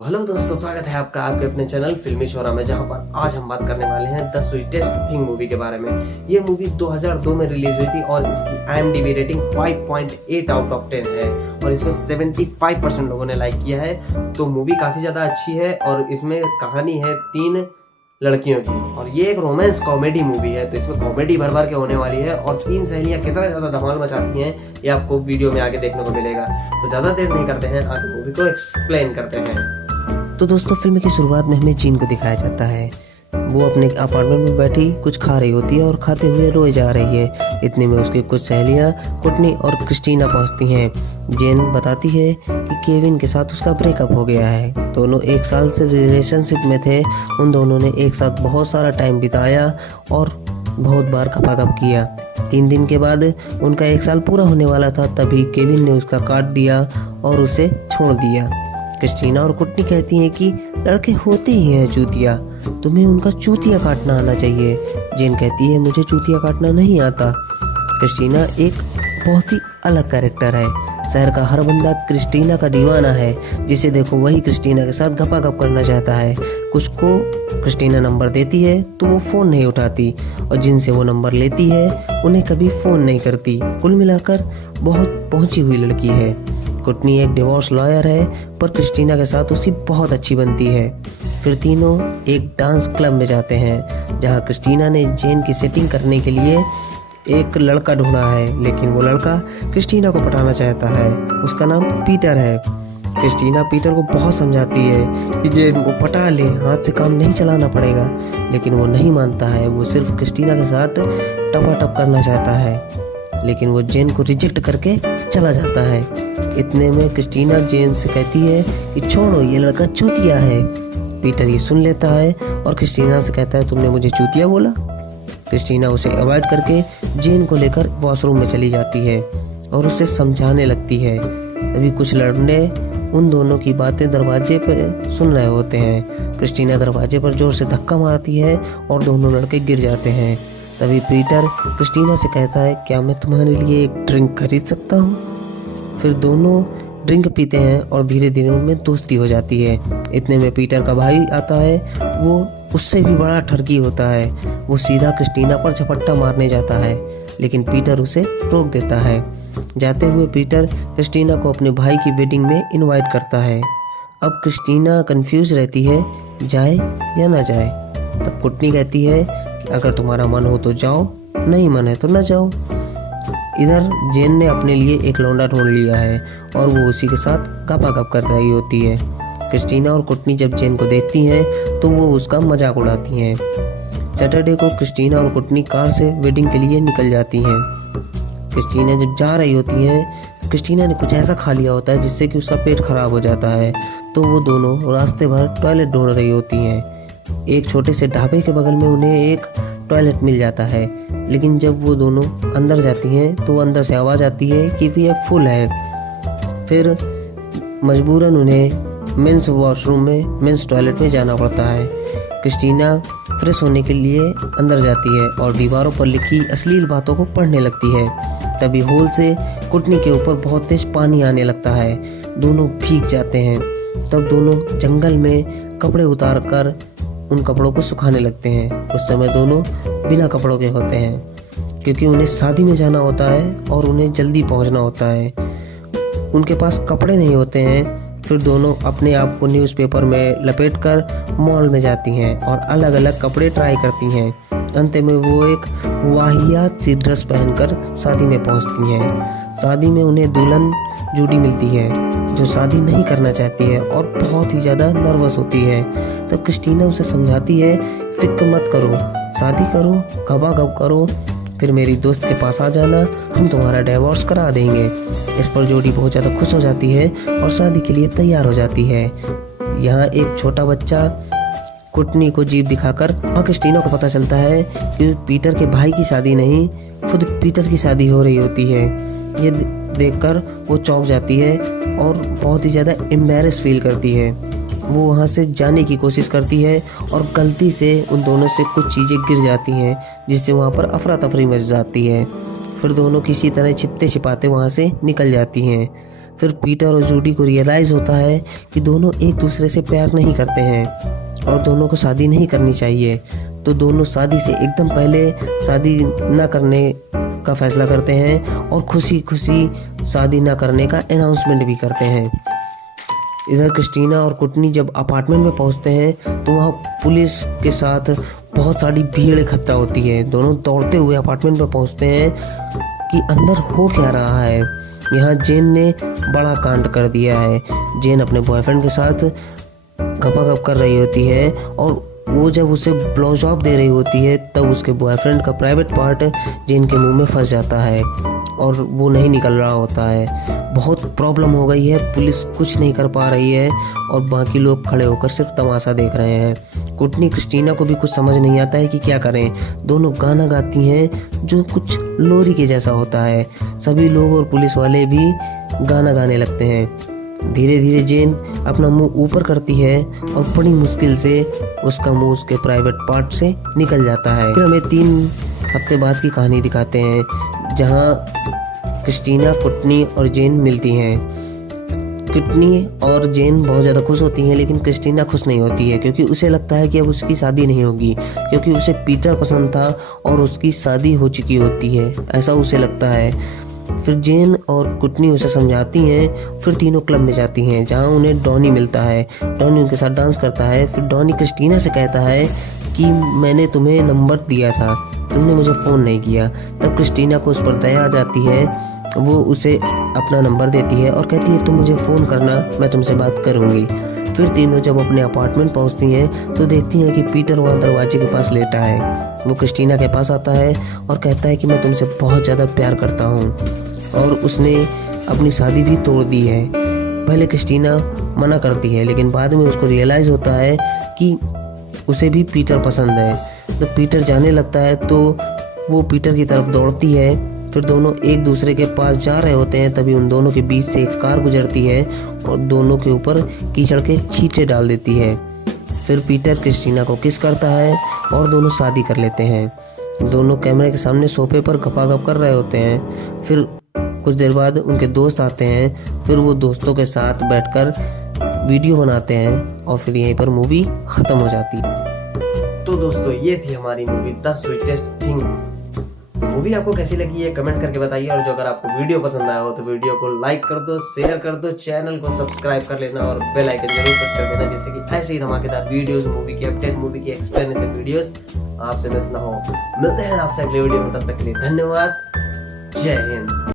Hello दोस्तों, स्वागत है आपका आपके अपने चैनल फिल्मी शोरा में, जहां पर आज हम बात करने वाले हैं द स्वीटेस्ट थिंग मूवी के बारे में। ये मूवी 2002 में रिलीज हुई थी और इसकी IMDb रेटिंग 5.8 आउट ऑफ 10 है और इसको 75% लोगों ने लाइक किया है। तो मूवी काफ़ी ज़्यादा अच्छी है और इसमें कहानी है 3 लड़कियों की और ये एक रोमांस कॉमेडी मूवी है। तो इसमें कॉमेडी भर भर के होने वाली है और 3 सहेलियाँ कितना ज़्यादा धमाल मचाती हैं ये आपको वीडियो में आगे देखने को मिलेगा। तो ज़्यादा देर नहीं करते हैं, आगे मूवी को एक्सप्लेन करते हैं। तो दोस्तों, फिल्म की शुरुआत में हमें जीन को दिखाया जाता है। वो अपने अपार्टमेंट में बैठी कुछ खा रही होती है और खाते हुए रोए जा रही है। इतने में उसकी कुछ सहेलियां कुटनी और क्रिस्टीना पहुंचती हैं। जेन बताती है कि केविन के साथ उसका ब्रेकअप हो गया है। दोनों 1 साल से रिलेशनशिप में थे। उन दोनों ने एक साथ बहुत सारा टाइम बिताया और बहुत बार खपाखप किया। 3 दिन के बाद उनका 1 साल पूरा होने वाला था, तभी केविन ने उसका काट दिया और उसे छोड़ दिया। क्रिस्टीना और कुटनी कहती हैं कि लड़के होते ही हैं चूतिया, तुम्हें उनका चूतिया काटना आना चाहिए। जेन कहती है मुझे चूतिया काटना नहीं आता। क्रिस्टीना एक बहुत ही अलग कैरेक्टर है। शहर का हर बंदा क्रिस्टीना का दीवाना है। जिसे देखो वही क्रिस्टीना के साथ गपागप करना चाहता है। कुछ को क्रिस्टीना नंबर देती है तो वो फ़ोन नहीं उठाती और जिनसे वो नंबर लेती है उन्हें कभी फ़ोन नहीं करती। कुल मिलाकर बहुत पहुंची हुई लड़की है। कुटनी एक डिवोर्स लॉयर है पर क्रिस्टीना के साथ उसकी बहुत अच्छी बनती है। फिर तीनों एक डांस क्लब में जाते हैं जहां क्रिस्टीना ने जेन की सेटिंग करने के लिए एक लड़का ढूंढा है, लेकिन वो लड़का क्रिस्टीना को पटाना चाहता है। उसका नाम पीटर है। क्रिस्टीना पीटर को बहुत समझाती है कि जेन को पटा ले, हाथ से काम नहीं चलाना पड़ेगा, लेकिन वो नहीं मानता है। वो सिर्फ क्रिस्टीना के साथ टपाटप करना चाहता है, लेकिन वो जेन को रिजेक्ट करके चला जाता है। इतने में क्रिस्टीना जेन से कहती है कि छोड़ो, ये लड़का चूतिया है। पीटर ये सुन लेता है और क्रिस्टीना से कहता है तुमने मुझे चूतिया बोला। क्रिस्टीना उसे अवॉइड करके जेन को लेकर वॉशरूम में चली जाती है और उसे समझाने लगती है। तभी कुछ लड़ने उन दोनों की बातें दरवाजे पर सुन रहे होते हैं। क्रिस्टीना दरवाजे पर जोर से धक्का मारती है और दोनों लड़के गिर जाते हैं। तभी पीटर क्रिस्टीना से कहता है क्या मैं तुम्हारे लिए एक ड्रिंक खरीद सकता हूँ। फिर दोनों ड्रिंक पीते हैं और धीरे धीरे उनमें दोस्ती हो जाती है। इतने में पीटर का भाई आता है। वो उससे भी बड़ा ठरकी होता है। वो सीधा क्रिस्टीना पर झपट्टा मारने जाता है, लेकिन पीटर उसे रोक देता है। जाते हुए पीटर क्रिस्टीना को अपने भाई की वेडिंग में इनवाइट करता है। अब क्रिस्टीना कंफ्यूज रहती है, जाए या ना जाए। तब कुटनी कहती है कि अगर तुम्हारा मन हो तो जाओ, नहीं मन है तो ना जाओ। इधर जेन ने अपने लिए एक लौंडा ढूंढ लिया है और वो उसी के साथ गपागप कर रही होती है। क्रिस्टीना और कुटनी जब जेन को देखती हैं तो वो उसका मजाक उड़ाती हैं। सैटरडे को क्रिस्टीना और कुटनी कार से वेडिंग के लिए निकल जाती हैं। क्रिस्टीना जब जा रही होती हैं, क्रिस्टीना ने कुछ ऐसा खा लिया होता है जिससे कि उसका पेट खराब हो जाता है। तो वो दोनों रास्ते भर टॉयलेट ढूंढ रही होती हैं। एक छोटे से ढाबे के बगल में उन्हें एक टॉयलेट मिल जाता है, लेकिन जब वो दोनों अंदर जाती हैं तो अंदर से आवाज़ आती है कि ये फुल है। फिर मजबूरन उन्हें मेंस वॉशरूम में, मेंस टॉयलेट में जाना पड़ता है। क्रिस्टीना फ्रेश होने के लिए अंदर जाती है और दीवारों पर लिखी अश्लील बातों को पढ़ने लगती है। तभी होल से कुटनी के ऊपर बहुत तेज पानी आने लगता है। दोनों भीग जाते हैं। तब दोनों जंगल में कपड़े उतार कर उन कपड़ों को सुखाने लगते हैं। उस समय दोनों बिना कपड़ों के होते हैं क्योंकि उन्हें शादी में जाना होता है और उन्हें जल्दी पहुंचना होता है। उनके पास कपड़े नहीं होते हैं। फिर दोनों अपने आप को न्यूज़पेपर में लपेटकर मॉल में जाती हैं और अलग अलग कपड़े ट्राई करती हैं। अंत में वो एक वाहियात सी ड्रेस पहनकर शादी में पहुंचती हैं। शादी में उन्हें दुल्हन जूडी मिलती है जो शादी नहीं करना चाहती है और बहुत ही ज़्यादा नर्वस होती है। तब क्रिस्टीना उसे समझाती है फिक्र मत करो, शादी करो, गपागप करो, फिर मेरी दोस्त के पास आ जाना, हम तुम्हारा डिवोर्स करा देंगे। इस पर जूडी बहुत ज़्यादा खुश हो जाती है और शादी के लिए तैयार हो जाती है। यहाँ एक छोटा बच्चा कुटनी को जीप दिखाकर क्रिस्टीना को पता चलता है कि पीटर के भाई की शादी नहीं, खुद पीटर की शादी हो रही होती है। ये देखकर वो चौंक जाती है और बहुत ही ज़्यादा एम्बैरेस फील करती है। वो वहाँ से जाने की कोशिश करती है और गलती से उन दोनों से कुछ चीज़ें गिर जाती हैं जिससे वहाँ पर अफरा तफरी मच जाती है। फिर दोनों किसी तरह छिपते छिपाते वहाँ से निकल जाती हैं। फिर पीटर और जूडी को रियलाइज़ होता है कि दोनों एक दूसरे से प्यार नहीं करते हैं और दोनों को शादी नहीं करनी चाहिए। तो दोनों शादी से एकदम पहले शादी ना करने का फैसला करते हैं और खुशी खुशी शादी ना करने का अनाउंसमेंट भी करते हैं। इधर क्रिस्टीना और कुटनी जब अपार्टमेंट में पहुंचते हैं तो वहाँ पुलिस के साथ बहुत सारी भीड़ इकट्ठा होती है। दोनों दौड़ते हुए अपार्टमेंट में पहुंचते हैं कि अंदर हो क्या रहा है। यहाँ जेन ने बड़ा कांड कर दिया है। जेन अपने बॉयफ्रेंड के साथ गपागप कर रही होती है और वो जब उसे ब्लो जॉब दे रही होती है तब उसके बॉयफ्रेंड का प्राइवेट पार्ट जेन के मुंह में फंस जाता है और वो नहीं निकल रहा होता है। बहुत प्रॉब्लम हो गई है, पुलिस कुछ नहीं कर पा रही है और बाकी लोग खड़े होकर सिर्फ तमाशा देख रहे हैं। कुटनी क्रिस्टीना को भी कुछ समझ नहीं आता है कि क्या करें। दोनों गाना गाती हैं जो कुछ लोरी के जैसा होता है। सभी लोग और पुलिस वाले भी गाना गाने लगते हैं। धीरे धीरे जेन अपना मुंह ऊपर करती है और बड़ी मुश्किल से उसका मुंह उसके प्राइवेट पार्ट से निकल जाता है। फिर हमें 3 हफ्ते बाद की कहानी दिखाते हैं जहां क्रिस्टीना, कुटनी और जेन मिलती हैं। कुटनी और जेन बहुत ज़्यादा खुश होती हैं लेकिन क्रिस्टीना खुश नहीं होती है क्योंकि उसे लगता है कि अब उसकी शादी नहीं होगी क्योंकि उसे पीटर पसंद था और उसकी शादी हो चुकी होती है, ऐसा उसे लगता है। फिर जेन और कुटनी उसे समझाती हैं। फिर तीनों क्लब में जाती हैं जहां उन्हें डॉनी मिलता है। डॉनी उनके साथ डांस करता है। फिर डॉनी क्रिस्टीना से कहता है कि मैंने तुम्हें नंबर दिया था, तुमने मुझे फ़ोन नहीं किया। तब क्रिस्टीना को उस पर दया आ जाती है। वो उसे अपना नंबर देती है और कहती है तुम मुझे फ़ोन करना, मैं तुमसे बात करूँगी। फिर तीनों जब अपने अपार्टमेंट पहुँचती हैं तो देखती हैं कि पीटर वहाँ दरवाजे के पास लेटा है। वो क्रिस्टीना के पास आता है और कहता है कि मैं तुमसे बहुत ज़्यादा प्यार करता हूँ और उसने अपनी शादी भी तोड़ दी है। पहले क्रिस्टीना मना करती है लेकिन बाद में उसको रियलाइज़ होता है कि उसे भी पीटर पसंद है। तो पीटर जाने लगता है तो वो पीटर की तरफ दौड़ती है। फिर दोनों एक दूसरे के पास जा रहे होते हैं तभी उन दोनों के बीच से एक कार गुजरती है और दोनों के ऊपर कीचड़ के छींटे डाल देती है। फिर पीटर क्रिस्टीना को किस करता है और दोनों शादी कर लेते हैं। दोनों कैमरे के सामने सोफे पर गपागप कर रहे होते हैं। फिर कुछ देर बाद उनके दोस्त आते हैं। फिर वो दोस्तों के साथ बैठकर वीडियो बनाते हैं और फिर यहीं पर मूवी ख़त्म हो जाती है। तो दोस्तों ये थी हमारी movie the sweetest thing. Movie आपको कैसी लगी है कमेंट करके बताइए और जो अगर आपको वीडियो पसंद आया हो तो वीडियो को लाइक कर दो, शेयर कर दो, चैनल को सब्सक्राइब कर लेना और बेल आइकन जरूर प्रेस कर देना जिससे कि ऐसे ही धमाकेदार वीडियोस, मूवी की अपडेट, मूवी की एक्सप्लेनेशन वीडियोस आपसे मिस ना हो। मिलते हैं आपसे अगले वीडियो में, तब तक के लिए धन्यवाद। जय हिंद।